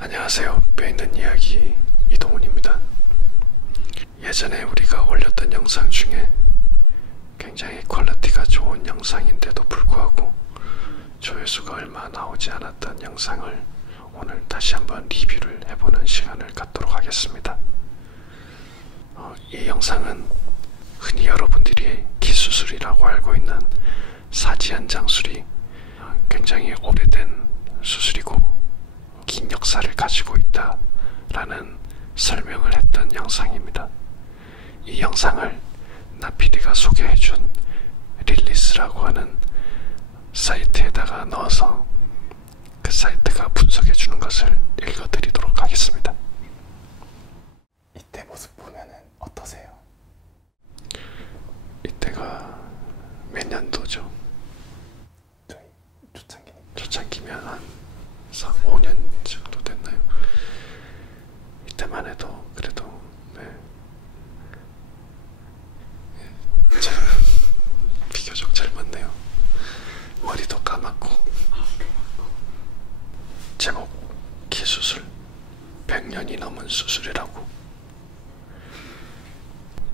안녕하세요. 뼈있는 이야기 이동훈입니다. 예전에 우리가 올렸던 영상 중에 굉장히 퀄리티가 좋은 영상인데도 불구하고 조회수가 얼마 나오지 않았던 영상을 오늘 다시 한번 리뷰를 해보는 시간을 갖도록 하겠습니다. 이 영상은 흔히 여러분들이 기수술이라고 알고 있는 사지연장술이 굉장히 오래된 수술이고 긴 역사를 가지고 있다라는 설명을 했던 영상입니다. 이 영상을 나피디가 소개해준 릴리스라고 하는 사이트에다가 넣어서 그 사이트가 분석해주는 것을 읽어드리도록 하겠습니다. 이때 모습 보면은 어떠세요? 이때가 몇 년도죠? 저희 초창기니까. 초창기면 한 5년 정도 됐나요? 이때만 해도 그래도 제가 비교적 젊었네요. 머리도 까맣고. 제목 기수술 100년이 넘은 수술이라고.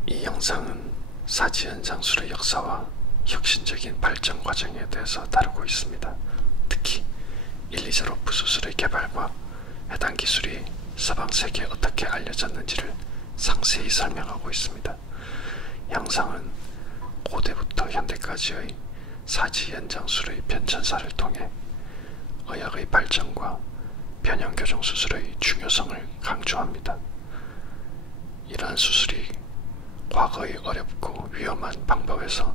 이 영상은 사지연장술의 역사와 혁신적인 발전 과정에 대해서 다루고 있습니다. 특히 일리자로프 수술의 개발과 해당 기술이 서방 세계에 어떻게 알려졌는지를 상세히 설명하고 있습니다. 영상은 고대부터 현대까지의 사지연장술의 변천사를 통해 의학의 발전과 변형교정 수술의 중요성을 강조합니다. 이러한 수술이 과거의 어렵고 위험한 방법에서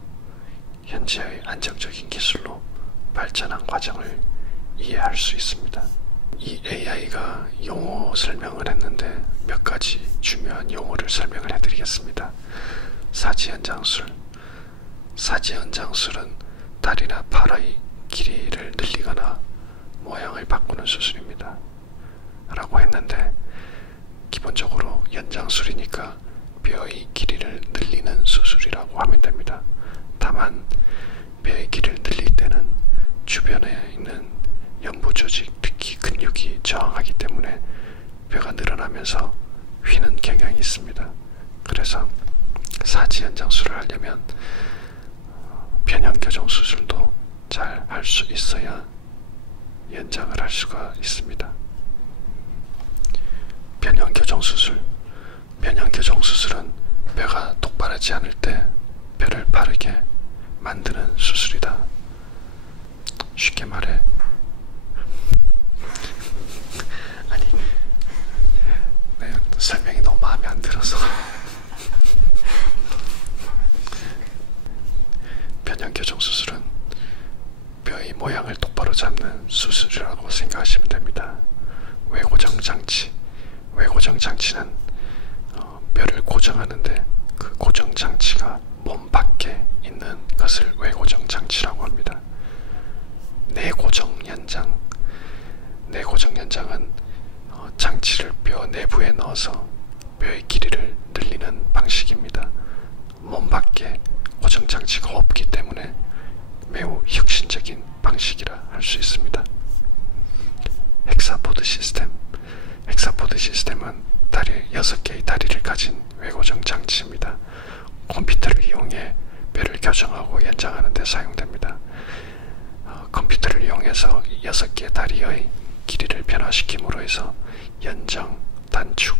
현재의 안정적인 기술로 발전한 과정을 이해할 수 있습니다. 이 AI가 용어 설명을 했는데 몇 가지 중요한 용어를 설명을 해드리겠습니다. 사지연장술. 사지연장술은 다리나 팔의 길이를 늘리거나 모양을 바꾸는 수술입니다. 라고 했는데 기본적으로 연장술이니까 뼈의 길이를 늘리는 수술이라고 하면 됩니다. 다만 뼈의 길이를 늘릴 때는 주변에 있는 연부 조직, 특히 근육이 저항하기 때문에 뼈가 늘어나면서 휘는 경향이 있습니다. 그래서 사지연장술을 하려면 변형교정 수술도 잘 할 수 있어야 연장을 할 수가 있습니다. 변형교정 수술. 변형교정 수술은 뼈가 똑바르지 않을 때 뼈를 바르게 만드는 수술이다. 쉽게 말해 아니 설명이 너무 마음에 안 들어서 변형교정 수술은 뼈의 모양을 똑바로 잡는 수술이라고 생각하시면 됩니다. 외고정장치. 외고정장치는 뼈를 고정하는데 그 고정장치가 몸 밖에 있는 것을 외고정장치라고 합니다. 내고정연장. 내고정연장은 장치를 뼈 내부에 넣어서 뼈의 길이를 늘리는 방식입니다. 몸 밖에 고정장치가 없기 때문에 매우 혁신적인 방식이라 할 수 있습니다. 헥사포드 시스템. 헥사포드 시스템은 6개의 다리를 가진 외고정 장치입니다. 컴퓨터를 이용해 뼈를 교정하고 연장하는 데 사용됩니다. 컴퓨터를 이용해서 6개의 다리의 길이를 변화시킴으로 해서 연장, 단축,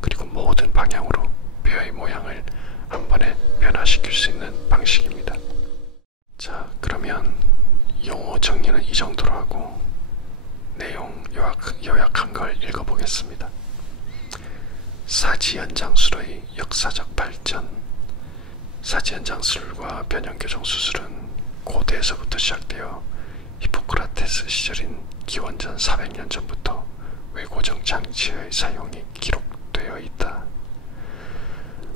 그리고 모든 방향으로 뼈의 모양을 한 번에 변화시킬 수 있는 방식입니다. 자, 그러면 용어 정리는 이 정도로 하고 내용 요약한 걸 읽어보겠습니다. 사지연장술의 역사적 발전. 사지연장술과 변형교정 수술은 고대에서부터 시작되어 히포크라테스 시절인 기원전 400년 전부터 외고정 장치의 사용이 기록되어 있다.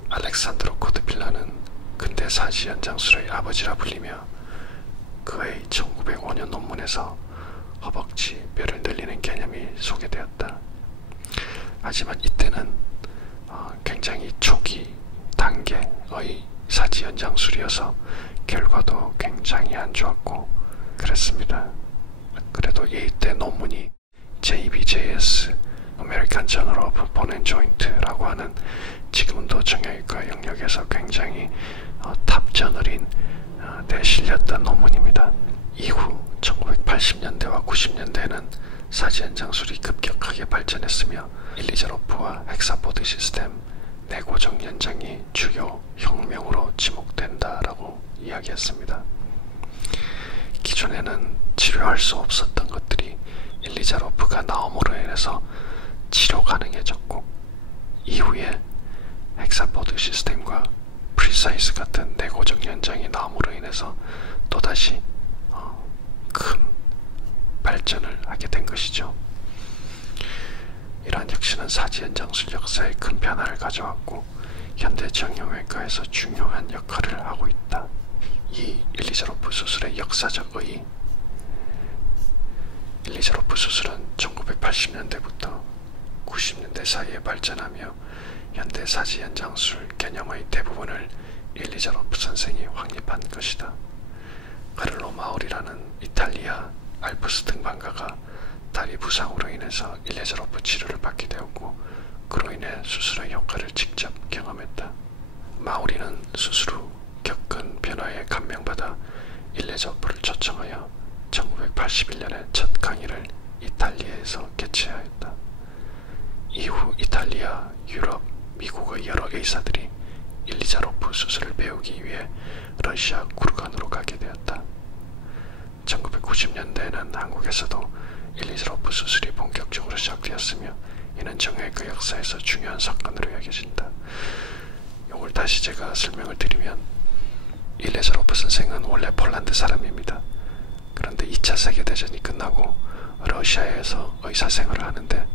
알렉산드로 코드필라는 근대 사지연장술의 아버지라 불리며 그의 1905년 논문에서 허벅지 뼈를 늘리는 개념이 소개되었다. 하지만 이때는 굉장히 초기 단계의 사지연장술이어서 결과도 굉장히 안 좋았고 그랬습니다. 그래도 이때 논문이 JBJS, American Journal of Bone and Joint라고 하는 지금도 정형외과 영역에서 굉장히 탑 저널인 데 실렸던 논문입니다. 이후 1980년대와 90년대에는 사지 연장술이 급격하게 발전했으며 일리자로프와 헥사포드 시스템 내고정 연장이 주요 혁명으로 지목된다라고 이야기했습니다. 기존에는 치료할 수 없었던 것들이 일리자로프가 나옴으로 인해서 치료 가능해졌고, 이후에 헥사포드 시스템과 프리사이즈 같은 내고정 연장이 나옴으로 인해서 또다시 큰 발전을 하게 된 것이죠. 이러한 혁신은 사지 연장술 역사에 큰 변화를 가져왔고 현대 정형외과에서 중요한 역할을 하고 있다. 이 일리자로프 수술의 역사적 의의. 일리자로프 수술은 1980년대부터 90년대 사이에 발전하며 현대 사지 연장술 개념의 대부분을 일리자로프 선생이 확립한 것이다. 카를로 마우리라는 이탈리아 알프스 등반가가 다리 부상으로 인해서 일리자로프 치료를 받게 되었고, 그로 인해 수술의 효과를 직접 경험했다. 마우리는 수술 후 겪은 변화에 감명받아 일리자로프를 초청하여 1981년에 첫 강의를 이탈리아에서 개최하였다. 이후 이탈리아, 유럽, 미국의 여러 의사들이 일리자로프 수술을 배우기 위해 러시아 구르간으로 가게 되었다. 1990년대에는 한국에서도 일리자로프 수술이 본격적으로 시작되었으며 이는 정형외과 역사에서 중요한 사건으로 여겨진다. 이걸 다시 제가 설명을 드리면, 일리자로프 선생은 원래 폴란드 사람입니다. 그런데 2차 세계대전이 끝나고 러시아에서 의사생활을 하는데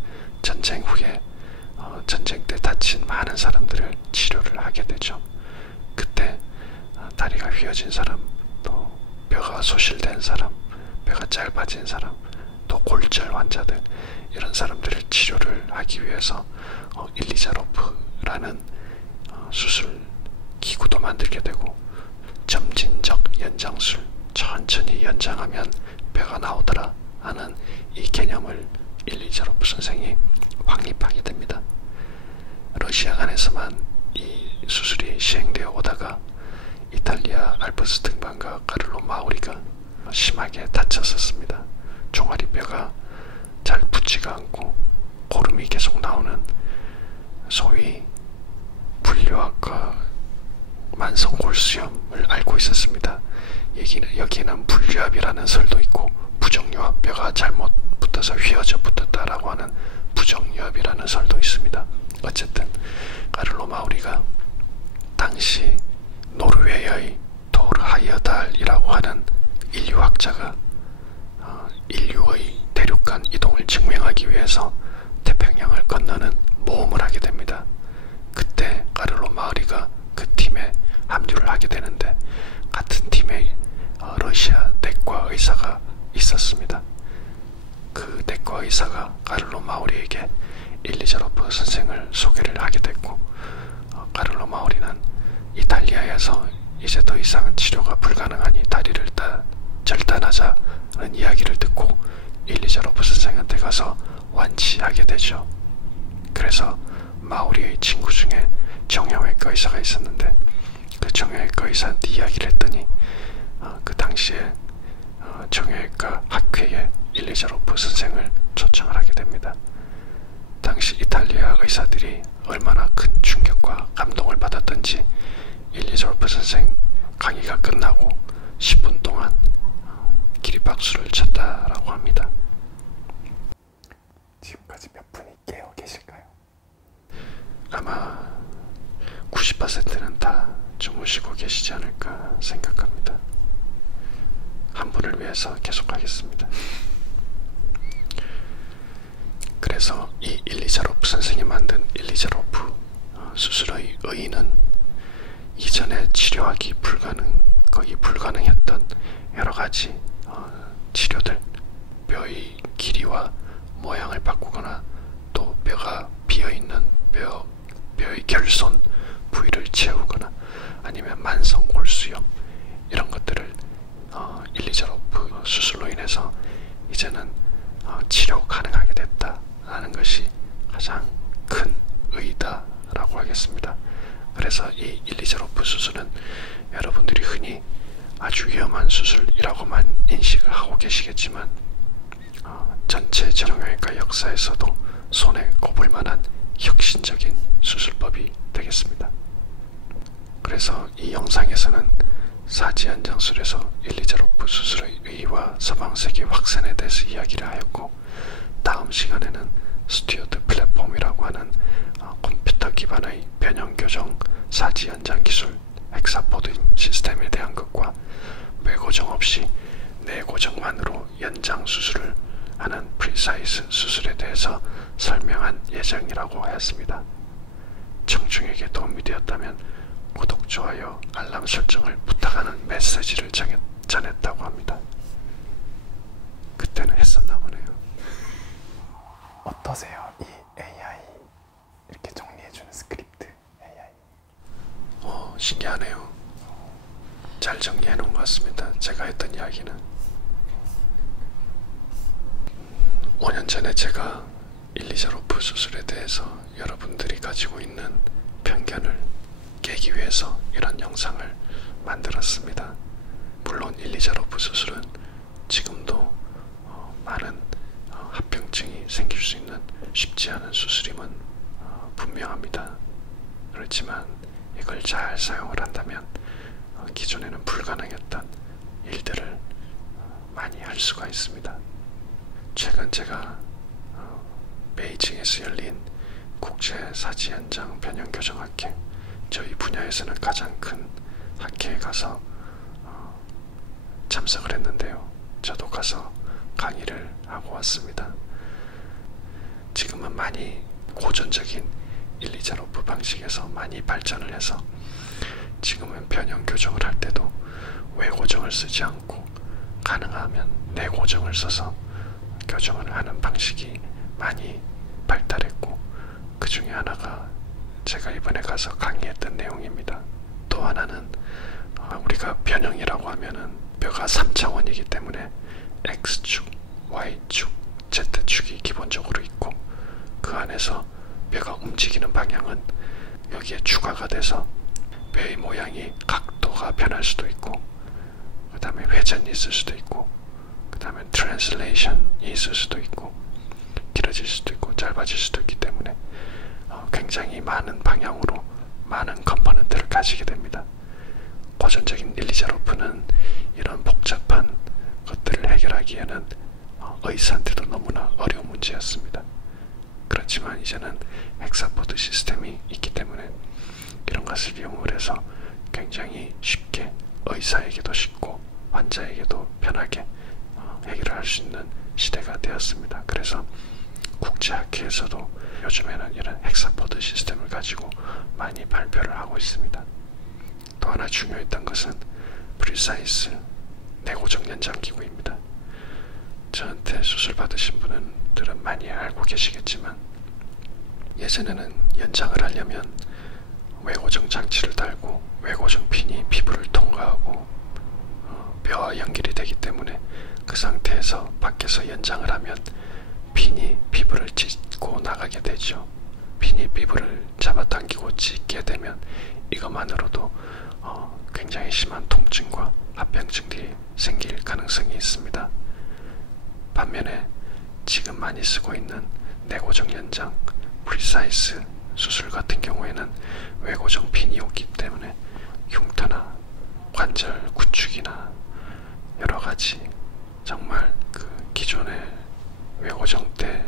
전쟁 후에 전쟁 때 다친 많은 사람들을 치료를 하게 되죠. 그때 다리가 휘어진 사람, 또 뼈가 소실된 사람, 뼈가 짧아진 사람, 또 골절 환자들, 이런 사람들을 치료를 하기 위해서 일리자로프라는 수술 기구도 만들게 되고, 점진적 연장술, 천천히 연장하면 뼈가 나오더라 하는 이 개념을 일리자로프 선생이 확립하게 됩니다. 러시아 안에서만 이 수술이 시행되어 오다가 이탈리아 알프스 등반가 카를로 마우리가 심하게 다쳤었습니다. 종아리뼈가 잘 붙지가 않고 고름이 계속 나오는 소위 분류학과 만성골수염을 앓고 있었습니다. 여기에는 분류압이라는 설도 있고 부정유압, 뼈가 잘못 붙어서 휘어져 붙었다라고 하는 부정유압이라는 설도 있습니다. 어쨌든 카를로 마우리가 당시 노르웨이의 도르 하이어달이라고 하는 인류학자가 인류의 대륙간 이동을 증명하기 위해서 태평양을 건너는 모험을 하게 됩니다. 그때 카를로 마우리가 그 팀에 합류를 하게 되는데, 같은 팀에 러시아 내과 의사가 있었습니다. 그 내과 의사가 카를로 마우리에게 일리자로프 선생을 소개를 하게 됐고, 카를로 마우리는 이탈리아에서 이제 더 이상은 치료가 불가능하니 다리를 다 절단하자는 이야기를 듣고 일리자로프 선생한테 가서 완치하게 되죠. 그래서 마우리의 친구 중에 정형외과 의사가 있었는데, 그 정형외과 의사한테 이야기를 했더니 그 당시에 정형외과 학회에 일리자로프 선생을 초청을 하게 됩니다. 당시 이탈리아 의사들이 얼마나 큰 충격과 감동을 받았던지 일리자로프 선생 강의가 끝나고 10분 동안 기립박수를 쳤다라고 합니다. 지금까지 몇 분이 깨어 계실까요? 아마 90%는 다 주무시고 계시지 않을까 생각합니다. 한 분을 위해서 계속하겠습니다. 그래서 이 일리자로프 선생이 만든 일리자로프 수술의 의의는 이전에 치료하기 거의 불가능했던 여러가지 치료들, 뼈의 길이와 모양을 바꾸거나 또 뼈가 비어있는 뼈의 결손 부위를 채우거나 아니면 만성골수염, 이런 것들을 일리자로프 수술로 인해서 이제는 치료 가능하게 됐다라는 것이 가장 큰 의의다라고 하겠습니다. 그래서 이 일리자로프 수술은 여러분들이 흔히 아주 위험한 수술이라고만 인식을 하고 계시겠지만 전체 정형외과 역사에서도 손에 꼽을 만한 혁신적인 수술법이 되겠습니다. 그래서 이 영상에서는 사지연장술에서 일리자로프 수술의 의의와 서방세계 확산에 대해서 이야기를 하였고, 다음 시간에는 스튜어드 플랫폼이라고 하는 컴퓨터 기반의 변형교정 사지연장 기술 헥사포드 시스템에 대한 것과 외고정 없이 내고정만으로 연장 수술을 하는 프리사이즈 수술에 대해서 설명한 예정이라고 하였습니다. 청중에게 도움이 되었다면 구독, 좋아요, 알람 설정을 부탁하는 메시지를 전했다고 합니다. 그때는 했었나 보네요. 어떠세요? 이 AI 이렇게 정리해주는 스크립트 AI. 신기하네요. 잘 정리해 놓은 것 같습니다. 제가 했던 이야기는 5년 전에 제가 일리자로프 수술에 대해서 여러분들이 가지고 있는 편견을 깨기 위해서 이런 영상을 만들었습니다. 물론 일리자로프 수술은 지금도 많은 합병증이 생길 수 있는 쉽지 않은 수술임은 분명합니다. 그렇지만 이걸 잘 사용을 한다면 기존에는 불가능했던 일들을 많이 할 수가 있습니다. 최근 제가 베이징에서 열린 국제사지연장 변형교정학회, 저희 분야에서는 가장 큰 학회에 가서 참석을 했는데요. 저도 가서 강의를 하고 왔습니다. 지금은 많이 고전적인 일리자로프 방식에서 많이 발전을 해서 지금은 변형교정을 할 때도 외고정을 쓰지 않고 가능하면 내고정을 써서 교정을 하는 방식이 많이 발달했고, 그 중에 하나가 제가 이번에 가서 강의했던 내용입니다. 또 하나는 우리가 변형이라고 하면은 뼈가 3차원이기 때문에 X축, Y축, Z축이 기본적으로 있고, 그 안에서 뼈가 움직이는 방향은 여기에 추가가 돼서 뼈의 모양이 각도가 변할 수도 있고, 그 다음에 회전이 있을 수도 있고, 그 다음에 트랜슬레이션이 있을 수도 있고, 길어질 수도 있고 짧아질 수도 있기 때문에 굉장히 많은 방향으로 많은 컴포넌트를 가지게 됩니다. 고전적인 일리자로프는 이런 복잡한 것들을 해결하기에는 의사한테도 너무나 어려운 문제였습니다. 그렇지만 이제는 헥사포드 시스템이 있기 때문에 이런 것을 이용을 해서 굉장히 쉽게 의사에게도 쉽고 환자에게도 편하게 해결을 할 수 있는 시대가 되었습니다. 그래서 국제학회에서도 요즘에는 이런 헥사포드 시스템을 가지고 많이 발표를 하고 있습니다. 또 하나 중요했던 것은 프리사이즈 내고정 연장 기구입니다. 저한테 수술 받으신 분들은 많이 알고 계시겠지만, 예전에는 연장을 하려면 외고정 장치를 달고 외고정 핀이 피부를 통과하고 뼈와 연결이 되기 때문에 그 상태에서 밖에서 연장을 하면 핀이 피부를 찢고 나가게 되죠. 핀이 피부를 잡아당기고 찢게 되면 이것만으로도 굉장히 심한 통증과 합병증들이 생길 가능성이 있습니다. 반면에 지금 많이 쓰고 있는 내고정 연장 프리사이즈 수술 같은 경우에는 외고정 핀이 없기 때문에 흉터나 관절 구축이나 여러가지 정말 그 기존의 외고정 때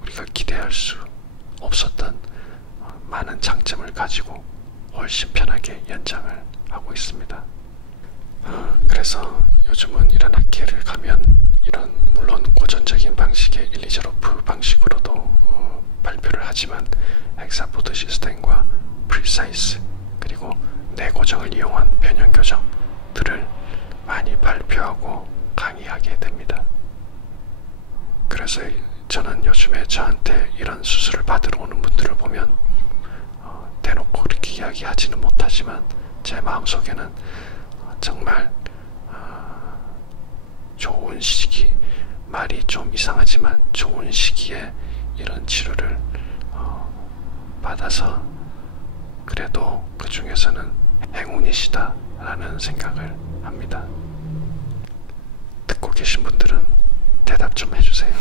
우리가 기대할 수 없었던 많은 장점을 가지고 훨씬 편하게 연장을 하고 있습니다. 그래서 요즘은 이런 학회를 가면 이런 물론 고전적인 방식의 일리자로프 방식으로도 발표를 하지만 헥사포드 시스템과 프리사이즈 그리고 내고정을 이용한 변형교정들을 많이 발표하고 강의하게 됩니다. 그래서 저는 요즘에 저한테 이런 수술을 받으러 오는 분들을 보면 대놓고 그렇게 이야기하지는 못하지만 제 마음속에는 정말 좋은 시기, 말이 좀 이상하지만 좋은 시기에 이런 치료를 받아서 그래도 그 중에서는 행운이시다 라는 생각을 합니다. 듣고 계신 분들은 대답 좀 해주세요.